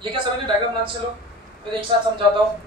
ये क्या समझ डायग्राम बना चलो फिर एक साथ समझाता हूँ।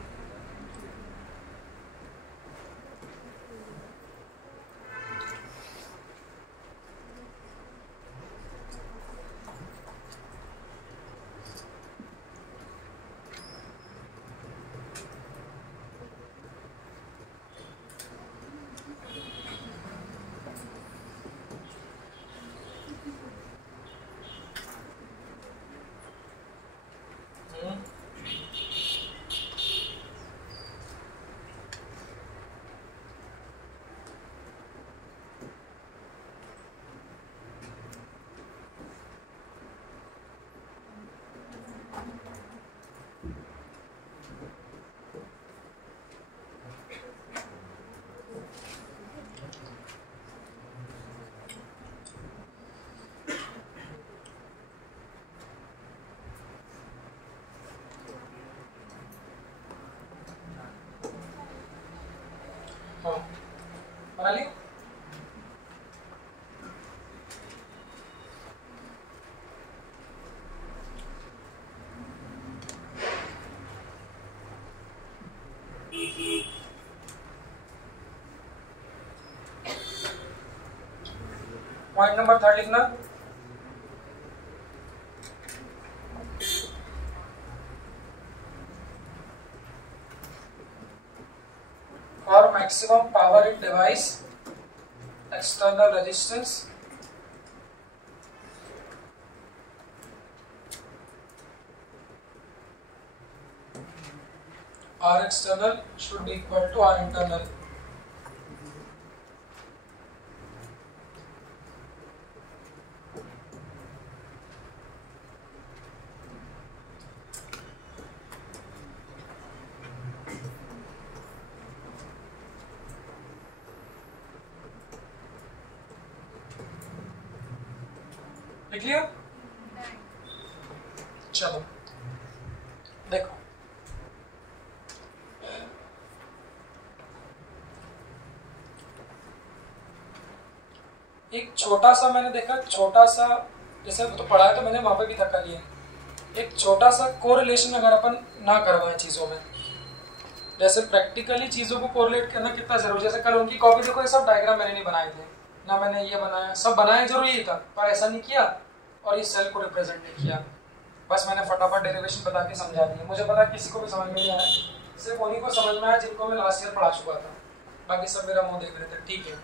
हाँ बना ली। पॉइंट नंबर 3 लिखना। For maximum power in device, external resistance R external should be equal to R internal. लिख लिया? चलो देखो, एक छोटा सा मैंने देखा, छोटा सा जैसे तो पढ़ा है तो मैंने वहां पे भी धक्का लिया। एक छोटा सा कोरिलेशन अगर अपन ना करवाएं चीजों में, जैसे प्रैक्टिकली चीजों को कोरिलेट करना कितना जरूरी। जैसे कल उनकी कॉपी देखो, ये सब डायग्राम मैंने नहीं बनाए थे ना, मैंने ये बनाया, सब बनाया जरूरी था पर ऐसा नहीं किया और इस सेल को रिप्रेजेंट नहीं किया। बस मैंने फटाफट डेरिवेशन बता के समझा दिया। मुझे पता किसी को भी समझ में नहीं आया, सिर्फ उन्हीं को समझ में आया जिनको मैं लास्ट ईयर पढ़ा चुका था, बाकी सब मेरा मुंह देख रहे थे। ठीक है,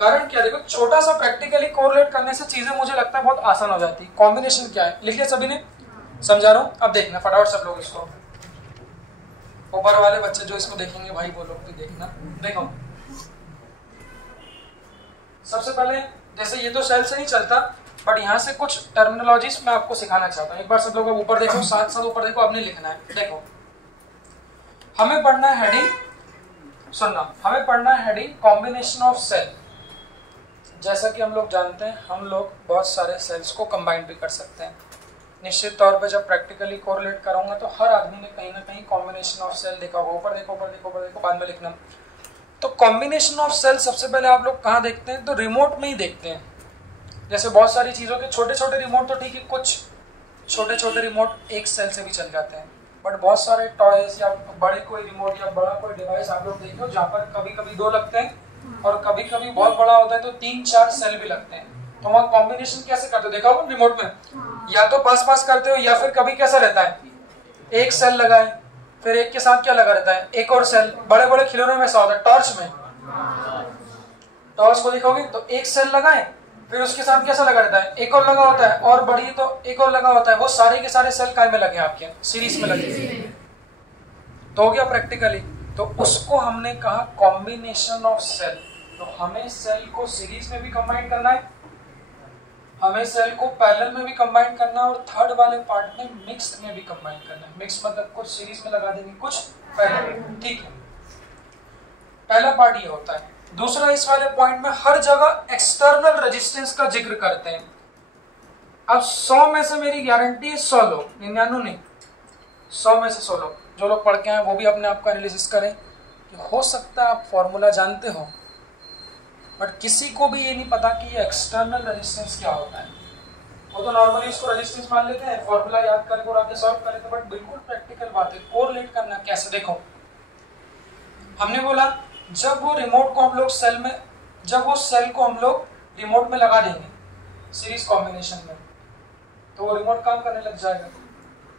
कारण क्या, देखो छोटा सा प्रैक्टिकली कोरिलेट करने से चीजें मुझे लगता है बहुत आसान हो जाती। कॉम्बिनेशन क्या है लिख लिया सभी ने? समझा रहा हूँ, अब देखना फटाफट सब लोग इसको। ऊपर वाले बच्चे जो इसको देखेंगे भाई वो लोग भी देखना। देखो सबसे पहले, जैसे ये तो सेल से नहीं चलता बट यहाँ से कुछ टर्मिनोलॉजीज मैं आपको सिखाना चाहता हूँ। एक बार सब लोग ऊपर देखो, साथ साथ ऊपर देखो, अब नहीं लिखना है। देखो हमें पढ़ना है हेडिंग, सुनना, हमें पढ़ना है हेडिंग कॉम्बिनेशन ऑफ सेल। जैसा कि हम लोग जानते हैं, हम लोग बहुत सारे सेल्स को कंबाइन भी कर सकते हैं। निश्चित तौर पे जब प्रैक्टिकली कोरिलेट करूंगा तो हर आदमी ने कहीं ना कहीं कॉम्बिनेशन ऑफ सेल देखा होगा। ऊपर देखो, ऊपर देखो, ऊपर देखो, बाद में लिखना। तो कॉम्बिनेशन ऑफ सेल सबसे पहले आप लोग कहाँ देखते हैं? तो रिमोट में ही देखते हैं। जैसे बहुत सारी चीज़ों के छोटे छोटे रिमोट तो ठीक है, कुछ छोटे छोटे रिमोट एक सेल से भी चल जाते हैं, बट बहुत सारे टॉयज या बड़े कोई रिमोट या बड़ा कोई डिवाइस आप लोग देखो जहाँ पर कभी कभी 2 लगते हैं और कभी कभी बहुत बड़ा होता है तो 3-4 सेल भी लगते हैं। तो वहाँ कॉम्बिनेशन कैसे करते हो? देखा हो रिमोट में, या तो पास पास करते हो या फिर कभी कैसा रहता है, एक सेल लगाए फिर एक के साथ क्या लगा रहता है, एक और सेल। बड़े बड़े खिलौनों में ऐसा होता है, टॉर्च में, टॉर्च को देखोगे तो एक सेल लगाए फिर उसके साथ कैसा लगा रहता है, एक और लगा होता है, और बड़ी तो एक और लगा होता है। वो सारे के सारे सेल काय में लगे आपके, सीरीज में लगे, तो हो गया प्रैक्टिकली। तो उसको हमने कहा कॉम्बिनेशन ऑफ सेल। तो हमें सेल को सीरीज में भी कंबाइन करना है, हमें सेल को पैरेलल में भी कंबाइन करना है, और थर्ड वाले पार्ट में मिक्स्ड में भी कंबाइन करना है। मिक्स मतलब कुछ सीरीज में लगा देंगे, कुछ पैरेलल। ठीक है, पहला पार्ट ये होता है। दूसरा, इस वाले पॉइंट में हर जगह एक्सटर्नल रेजिस्टेंस का जिक्र करते हैं। अब 100 में से मेरी गारंटी है 100 लोग, 99 नहीं, 100 में से 100 लोग जो लोग पढ़ के आए वो भी अपने आप का एनालिसिस करें कि हो सकता है आप फॉर्मूला जानते हो बट किसी को भी ये नहीं पता कि ये एक्सटर्नल रेजिस्टेंस क्या होता है। वो तो नॉर्मली उसको रेजिस्टेंस मान लेते हैं, फॉर्मूला याद करके और आगे सॉल्व कर लेते हैं, बट बिल्कुल प्रैक्टिकल बात है। कोरिलेट करना कैसे, देखो हमने बोला जब वो रिमोट को हम लोग सेल में, जब वो सेल को हम लोग रिमोट में लगा देंगे सीरीज कॉम्बिनेशन में, तो वो रिमोट काम करने लग जाएगा।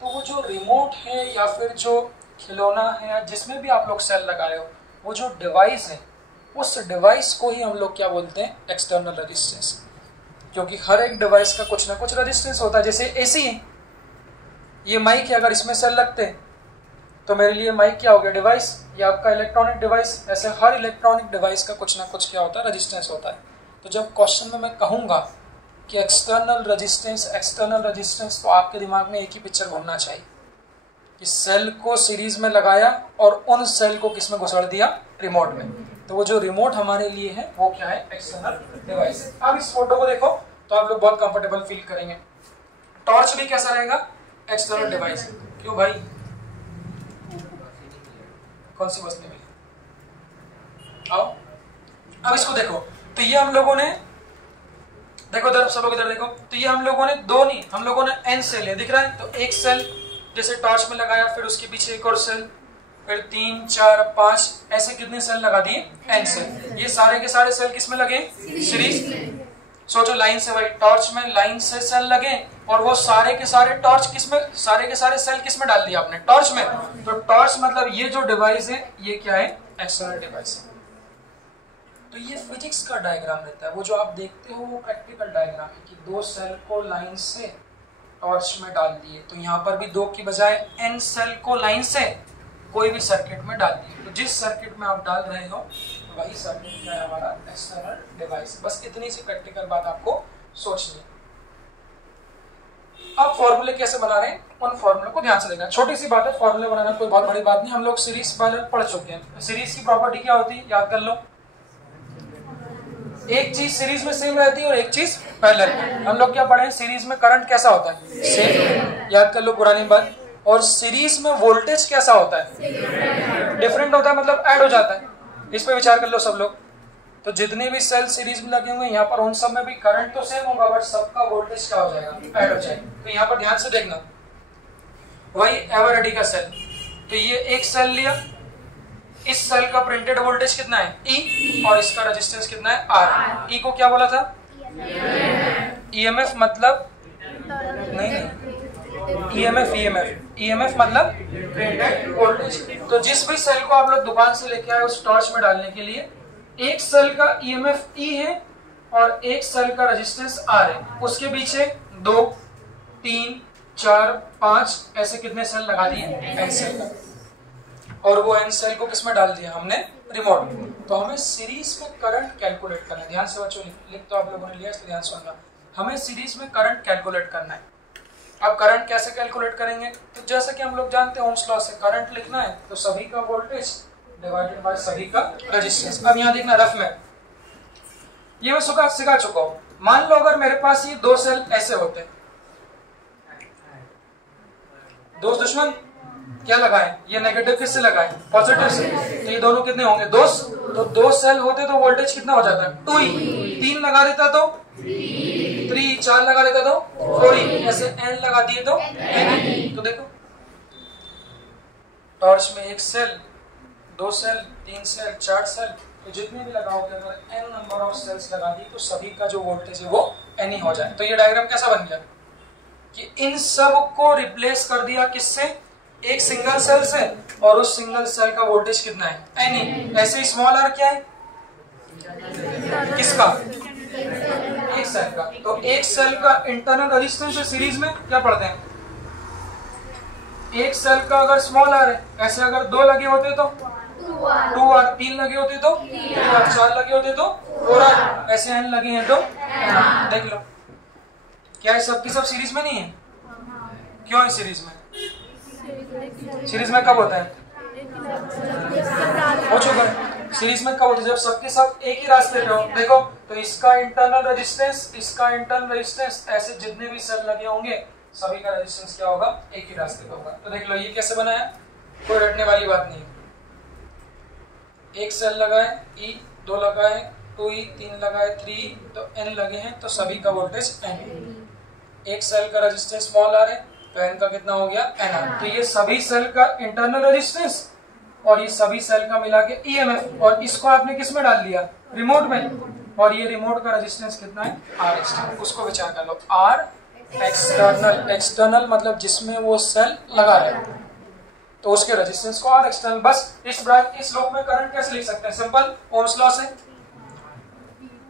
तो वो जो रिमोट है या फिर जो खिलौना है या जिसमें भी आप लोग सेल लगा रहे हो, वो जो डिवाइस है उस डिवाइस को ही हम लोग क्या बोलते हैं, एक्सटर्नल रेजिस्टेंस। क्योंकि हर एक डिवाइस का कुछ ना कुछ रेजिस्टेंस होता है। जैसे एसी है, ये माइक है, अगर इसमें सेल लगते हैं तो मेरे लिए माइक क्या हो गया, डिवाइस, या आपका इलेक्ट्रॉनिक डिवाइस। ऐसे हर इलेक्ट्रॉनिक डिवाइस का कुछ ना कुछ क्या होता है, रेजिस्टेंस होता है। तो जब क्वेश्चन में मैं कहूँगा कि एक्सटर्नल रेजिस्टेंस, तो आपके दिमाग में एक ही पिक्चर घूमना चाहिए कि सेल को सीरीज में लगाया और उन सेल को किस में घुसाड़ दिया, रिमोट में। तो वो जो रिमोट हमारे लिए है वो क्या है, एक्सटर्नल डिवाइस। अब इस फोटो को देखो तो आप लोग बहुत कंफर्टेबल फील करेंगे। टॉर्च भी कैसा रहेगा, एक्सटर्नल डिवाइस। क्यों भाई, कौन सी बस में आओ। अब इसको देखो, तो ये हम लोगों ने देखो, इधर सब लोग इधर देखो, तो ये हम लोगों ने दो नहीं, हम लोगों ने एन सेल है, दिख रहा है। तो एक सेल जैसे टॉर्च में लगाया, फिर उसके पीछे एक और सेल, फिर 3 4 5 ऐसे कितने सेल लगा दिए, एन सेल। ये सारे के सारे सेल किस में लगे, सीरीज। सोचो लाइन से, भाई टॉर्च में लाइन से सेल लगे और वो सारे के सारे टॉर्च किस में, सारे के सारे सेल किस में डाल दिया आपने, टॉर्च में। तो टॉर्च मतलब ये जो डिवाइस है ये क्या है, एक्सटर्नल डिवाइस है। तो ये फिजिक्स का डायग्राम रहता है, वो जो आप देखते हो वो प्रैक्टिकल डायग्राम है कि दो सेल को लाइन से टॉर्च में डाल दिए। तो यहाँ पर भी दो की बजाय एन सेल को लाइन से कोई भी सर्किट में डाल दिए। तो जिस सर्किट में आप डाल रहे हो वही सर्किट क्या है, हमारा एक्सटर्नल डिवाइस। बस इतनी सी प्रैक्टिकल बात आपको सोचनी है। अब फॉर्मूले कैसे बना रहे हैं, उन फॉर्मूले को ध्यान से देखना। छोटी सी बात है, फॉर्मूले बनाना कोई बहुत बड़ी बात नहीं। हम लोग सीरीज पहले पढ़ चुके हैं। सीरीज की प्रॉपर्टी क्या होती है, याद कर लो। एक चीज सीरीज में सेम रहती है और एक चीज पैरेलल में। हम लोग क्या पढ़े, सीरीज में करंट कैसा होता है, सेम, याद कर लो पुरानी बात। और सीरीज में वोल्टेज कैसा होता है, डिफरेंट होता है, मतलब ऐड हो जाता है। इस पे विचार कर लो सब लोग। तो जितने भी सेल सीरीज में लगे होंगे यहाँ पर, उन सब में भी करंट तो सेम होगा, बट सबका वोल्टेज क्या हो जाएगा, ऐड हो जाएगा। तो यहाँ पर ध्यान से देखना, वही एवरेडी का सेल, तो ये एक सेल लिया, इस सेल का प्रिंटेड वोल्टेज कितना है, E, और इसका रेजिस्टेंस कितना है, R। E को क्या बोला था, EMF, मतलब नहीं, EMF मतलब प्रिंटेड वोल्टेज। तो जिस भी सेल को आप लोग दुकान से लेके आए उस टॉर्च में डालने के लिए, एक सेल का EMF E है और एक सेल का रेजिस्टेंस R है। उसके पीछे 2 3 4 5 ऐसे कितने सेल लगा दिए, N सेल का। और वो N सेल को किस में डाल दिया हमने, रिमोट। तो हमें सीरीज में करंट कैलकुलेट करना है। ध्यान से बच्चों, लिख तो आप लोगों ने लिया, इसको ध्यान सुनना। हमें सीरीज में करंट कैलकुलेट करना है। अब करंट कैसे कैलकुलेट करेंगे, तो जैसे कि हम लोग जानते हैं ओम्स लॉ से, करंट लिखना है तो सभी का वोल्टेज डिवाइडेड बाय सभी का रेजिस्टेंस। अब यहाँ देखना रफ में, ये मैं सिखा चुका हूँ। मान लो अगर मेरे पास ये दो सेल ऐसे होते, दोस्त दुश्मन क्या लगाए, ये नेगेटिव किससे लगाए, पॉजिटिव से। तो ये दोनों कितने होंगे, दोस्त। तो दो सेल होते तो वोल्टेज कितना हो जाता है, 2E। 3 लगा देता तो 3, 4 लगा देता तो 4E, ऐसे N लगा दिए तो N। तो देखो टॉर्च में एक सेल, 2 सेल, 3 सेल, 4 सेल, तो जितने भी लगाओगे, अगर N नंबर ऑफ सेल्स लगा दी तो सभी का जो वोल्टेज है वो N ही हो जाए। तो ये डायग्राम कैसा बन गया कि इन सब को रिप्लेस कर दिया किससे, एक सिंगल सेल से, और उस सिंगल सेल का वोल्टेज कितना है, N ही। ऐसे स्मॉल r क्या है, किसका, एक सेल का। तो एक सेल का इंटरनल रेजिस्टेंस है, सीरीज में क्या पढ़ते हैं, एक सेल का अगर स्मॉल r है, ऐसे अगर 2 लगे होते तो 2R, 3 लगे होते तो 3R, 4 लगे होते तो 4R, ऐसे N लगे हैं तो N। देख लो क्या है, सबकी सब सीरीज में नहीं है। क्यों है सीरीज में, सीरीज में कब होता है, हो चुका है। सीरीज में कब होता है, जब सबके सब एक ही रास्ते पे हो। देखो तो इसका इंटरनल रेजिस्टेंस, इसका इंटरनल रेजिस्टेंस, ऐसे जितने भी सेल लगे होंगे सभी का रेजिस्टेंस क्या होगा, एक ही रास्ते पे होगा। तो देख लो ये कैसे बनाया, कोई रटने वाली बात नहीं। एक सेल लगाए E, 2 लगाए 2E, 3 लगाए 3, तो N लगे हैं, तो सभी का वोल्टेज N। एक सेल का रेजिस्टेंस स्मॉल आर है तो एन का कितना हो गया एन आर। तो ये सभी सेल का इंटरनल रेजिस्टेंस और ये सभी सेल का मिला के ईएमएफ, और इसको आपने किस में डाल दिया रिमोट में, और ये रिमोट का रेजिस्टेंस कितना है आर एक्सटर्नल। उसको विचार कर लो आर एक्सटर्नल, एक्सटर्नल मतलब जिसमें वो सेल लगा है तो उसके रेजिस्टेंस को आर एक्सटर्नल। बस इस लूप में करंट कैसे लिख सकते हैं, सिंपल ओम्स लॉ से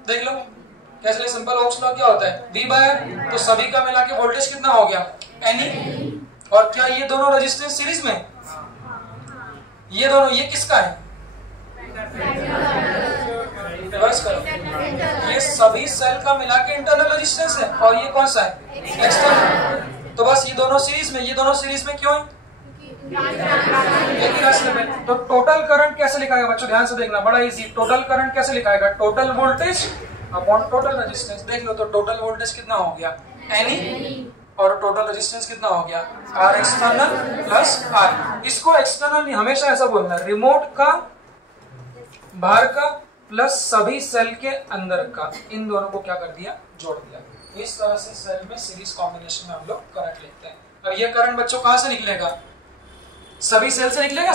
देख लो कैसे लिख, सिंपल ओम्स लॉ क्या होता है V बाय R, तो सभी का मिला के वोल्टेज कितना हो गया NE, और क्या ये दोनों रेजिस्टेंस सीरीज में, ये दोनों, ये किसका है रिवर्स करो, ये सभी सेल का मिला के इंटरनल रेजिस्टेंस है और ये कौन सा है एक्सटर्नल। तो बस ये दोनों सीरीज में, ये दोनों सीरीज में क्यों है एक ही रास्ते में। तो टोटल करंट कैसे लिखाएगा बच्चों, ध्यान से देखना, बड़ा इजी। टोटल करंट कैसे लिखाएगा, total voltage upon total resistance. देख लो तो टोटल वोल्टेज कितना हो गया NE और टोटल रेजिस्टेंस कितना हो गया R एक्सटर्नल प्लस R। इसको एक्सटर्नल नहीं, हमेशा ऐसा बोलना है, रिमोट का बाहर का प्लस सभी सेल के अंदर का, इन दोनों को क्या कर दिया जोड़ दिया। इस तरह से सेल में सीरीज कॉम्बिनेशन में हम लोग करंट लेते हैं। अब ये करंट बच्चों कहां से निकलेगा, सभी सेल से निकलेगा,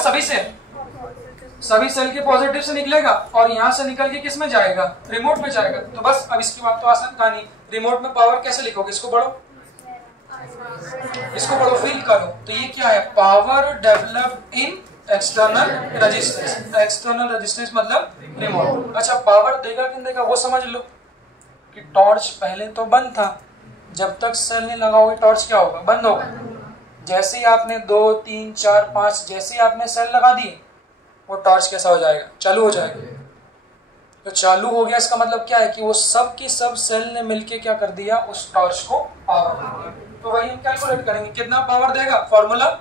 सभी सेल के पॉजिटिव से निकलेगा और यहां से निकल के किस में जाएगा रिमोट में जाएगा। तो बस अब इसकी बात तो आसान कहानी, रिमोट में पावर कैसे लिखोगे, इसको पढ़ो, इसको पढ़ो, फील करो। तो ये क्या है, power developed in external resistance. External resistance मतलब रिमोट। अच्छा पावर देगा कि नहीं देगा वो समझ लो कि टॉर्च पहले तो बंद था, जब तक सेल नहीं लगाओगे टॉर्च क्या होगा बंद होगा। जैसे ही आपने 2 3 4 5 जैसे ही आपने सेल लगा दिए वो टॉर्च कैसा हो जाएगा चालू हो जाएगा। तो चालू हो गया इसका मतलब क्या है कि वो सब की सब सेल ने मिलके क्या कर दिया उस टॉर्च को पावर दे दिया। तो वही हम कैलकुलेट करेंगे कितना पावर देगा, फॉर्मूला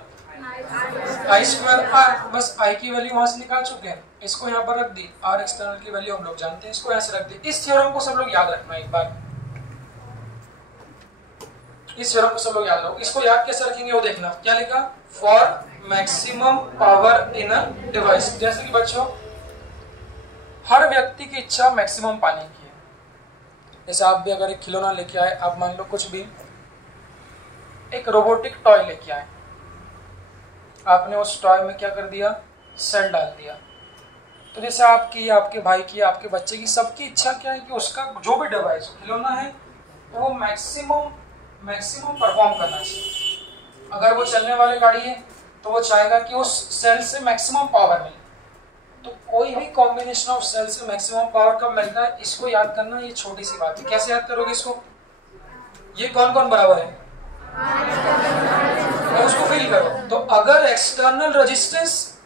I स्क्वायर R। बस I की वैल्यू वहां से निकाल चुके हैं, इसको यहाँ पर रख दी, R एक्सटर्नल की वैल्यू हम लोग जानते हैं, इसको यहाँ से रख दी। इस थ्योरम को सब लोग याद रखना एक बार, इस थ्योरम को सब लोग याद रखो। इसको याद कैसे रखेंगे वो देखना, क्या लिखा, for maximum power in a device. जैसे कि बच्चों हर व्यक्ति की इच्छा मैक्सिमम पाने की है। जैसे आप भी अगर एक खिलौना लेके आए, आप मान लो कुछ भी एक रोबोटिक टॉय लेके आए, आपने उस टॉय में क्या कर दिया सेल डाल दिया। तो जैसे आपकी, आपके भाई की, आपके बच्चे की, सबकी इच्छा क्या है कि उसका जो भी डिवाइस खिलौना है तो वो मैक्सिमम परफॉर्म करना चाहिए। अगर वो चलने वाली गाड़ी है तो वो चाहेगा कि उस सेल से मैक्सिमम पावर मिले। तो कोई भी कॉम्बिनेशन ऑफ सेल से मैक्सिमम पावर कब मिलता है, इसको याद करना, ये छोटी सी बात है। कैसे याद करोगे इसको, ये कौन कौन बराबर है, उसको फील करो। तो अगर एक्सटर्नल रेजिस्टेंस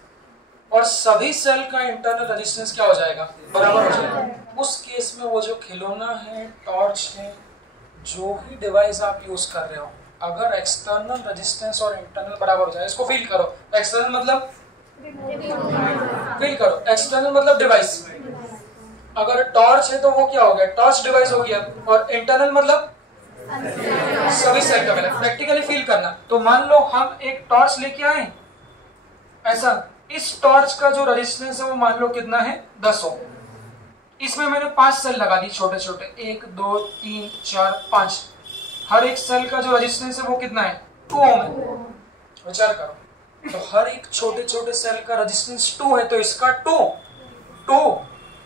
और सभी सेल का इंटरनल रेजिस्टेंस क्या हो जाएगा बराबर हो जाएगा, उस केस में वो जो खिलौना है, टॉर्च है, जो भी डिवाइस आप यूज कर रहे हो, अगर एक्सटर्नल रेजिस्टेंस और इंटरनल बराबर हो जाए, इसको फील करो। एक्सटर्नल मतलब फील करो, एक्सटर्नल मतलब डिवाइस। अगर टॉर्च है तो वो क्या हो गया टॉर्च डिवाइस हो गया, और इंटरनल मतलब सभी सेल का मिला। प्रैक्टिकली फील करना। तो मान लो हम एक टॉर्च लेके आए ऐसा, इस टॉर्च का जो रेजिस्टेंस है वो मान लो कितना है 10 ओम। इसमें मैंने 5 सेल लगा दी छोटे छोटे, 1 2 3 4 5। हर एक सेल का जो रेजिस्टेंस है वो कितना है 2 ओम है। विचार करो, तो हर एक छोटे छोटे सेल का रेजिस्टेंस 2 है, तो इसका 2 2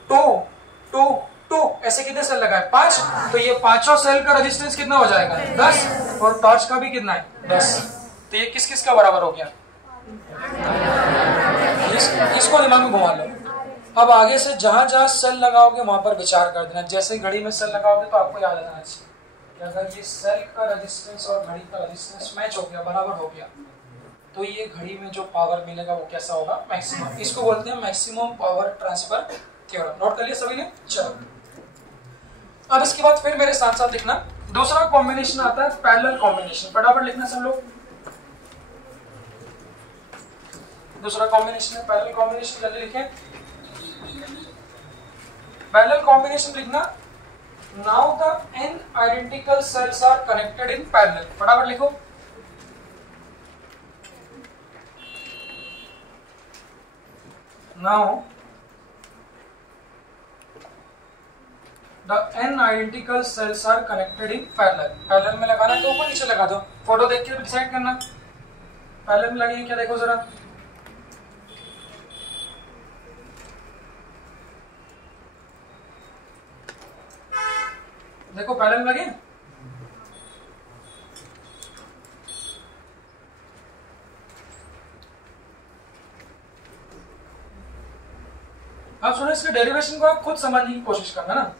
2 2 2 ऐसे कितने सेल लगा है 5। तो ये पांचों सेल का रेजिस्टेंस कितना हो जाएगा 10, और टॉर्च का भी कितना है 10। तो ये किस किस का बराबर हो गया, इसको दिमाग में घुमा लो। अब आगे से जहां जहां सेल लगाओगे वहां पर विचार कर देना। जैसे घड़ी में सेल लगाओगे तो आपको याद रहना चाहिए कि अगर ये सेल का रेजिस्टेंस और घड़ी का रेजिस्टेंस मैच हो गया, बराबर हो गया, तो ये घड़ी में जो पावर मिलेगा वो कैसा होगा मैक्सिमम। इसको बोलते हैं maximum power transfer theorem. Note कर लिया सभी ने, चलो। अब इसके बाद फिर मेरे साथ साथ लिखना, दूसरा कॉम्बिनेशन आता है पैरेलल कॉम्बिनेशन। फटाफट लिखना सब लोग, दूसरा कॉम्बिनेशन है पैरेलल कॉम्बिनेशन। जल्दी लिखें, पैरेलल कॉम्बिनेशन लिखना। Now the n identical cells are connected in parallel. फटाफट लिखो, now the n identical cells are connected in parallel. Parallel में लगाना तो ऊपर नीचे लगा दो, फोटो देख के डिसाइड करना पैरेलल में लगी है क्या। देखो जरा, देखो पैरेलल में लगे। आप सुनो, इसके डेरिवेशन को आप खुद समझने की कोशिश करना ना,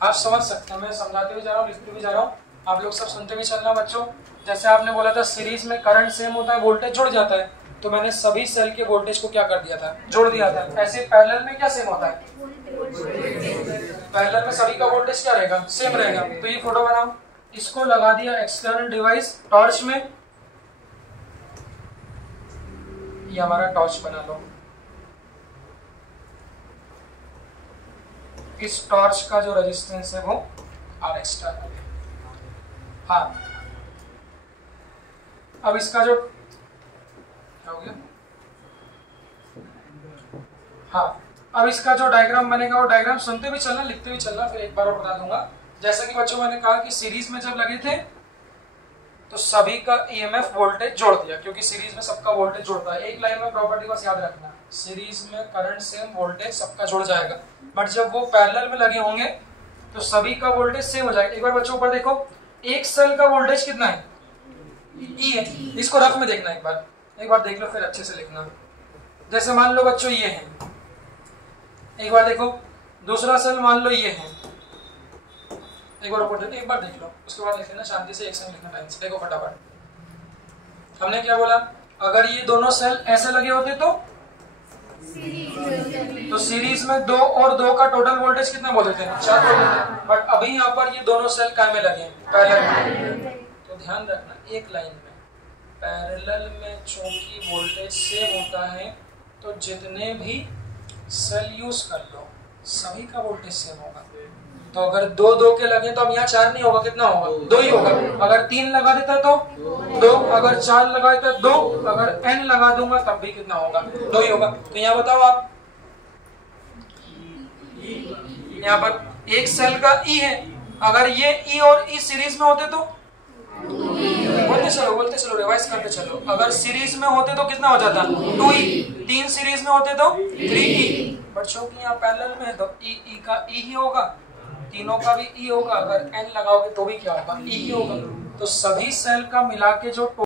आप समझ सकते हैं। मैं समझाते भी जा रहा हूँ, लिखते भी जा रहा हूँ, आप लोग सब सुनते भी चलना बच्चों। जैसे आपने बोला था सीरीज में करंट सेम होता है, वोल्टेज जुड़ जाता है, तो मैंने सभी सेल के वोल्टेज को क्या कर दिया था, जोड़ दिया था। ऐसे पैरेलल में क्या सेम होता है, पैरेलल में सभी का वोल्टेज क्या रहेगा, सेम रहेगा। तो ये फोटो बनाओ, इसको लगा दिया एक्सटर्नल डिवाइस टॉर्च में, ये हमारा टॉर्च बना लो। इस टॉर्च का जो रेजिस्टेंस है वो आर एक्सटर्नल है। हाँ, अब इसका जो क्या हो गया, हाँ, अब इसका जो डायग्राम बनेगा वो डायग्राम सुनते भी चलना, लिखते भी चलना, फिर एक बार और बता दूंगा। जैसा कि बच्चों मैंने कहा कि सीरीज में जब लगे थे तो सभी का ईएमएफ वोल्टेज जोड़ दिया, क्योंकि सीरीज में सबका वोल्टेज जोड़ता है। एक लाइन में प्रॉपर्टी बस याद रखना, सीरीज में करंट सेम, वोल्टेज सबका जुड़ जाएगा। बट जब वो पैरेलल में लगे होंगे तो सभी का वोल्टेज सेम हो जाएगा। एक बार बच्चों ऊपर देखो, एक सेल का वोल्टेज कितना है, ई है। इसको रफ में देखना, एक बार देख लो, फिर अच्छे से लिखना। जैसे मान लो बच्चों ये है, एक बार देखो, दूसरा सेल मान लो ये है, एक बार ऊपर देखो, एक बार देख लो, उसके बाद लिख लेना शांति से, एक संग लिखना टाइम से। देखो फटाफट, हमने क्या बोला, अगर ये दोनों सेल ऐसे लगे होते तो सीरीज में 2 और 2 का टोटल वोल्टेज कितना बोल देते हैं, 4 बोल देते हैं। बट अभी यहाँ पर ये दोनों सेल काय में लगे, पैरेलल में। तो ध्यान रखना, एक लाइन में पैरेलल में चूंकि वोल्टेज सेम होता है तो जितने भी सेल यूज कर लो सभी का वोल्टेज सेम होगा। तो अगर 2 के लगे तो अब यहाँ 4 नहीं होगा, कितना होगा, 2 ही होगा। अगर 3 लगा देता तो 2, अगर 4 लगा देता 2, अगर n लगा दूंगा तब भी कितना होगा, 2 ही होगा। तो यहाँ बताओ आप, यहाँ पर एक सेल का ई है, अगर ये ई और ई सीरीज में होते तो, बोलते चलो रिवाइज करते चलो, अगर सीरीज में होते तो कितना हो जाता, 2e, 3 सीरीज में होते तो 3e। बट चूंकि यहाँ पैरेलल में है तो ई का ई ही होगा, तीनों का भी ई होगा, अगर n लगाओगे तो भी क्या होगा, ई ही होगा। तो सभी सेल का मिला के जो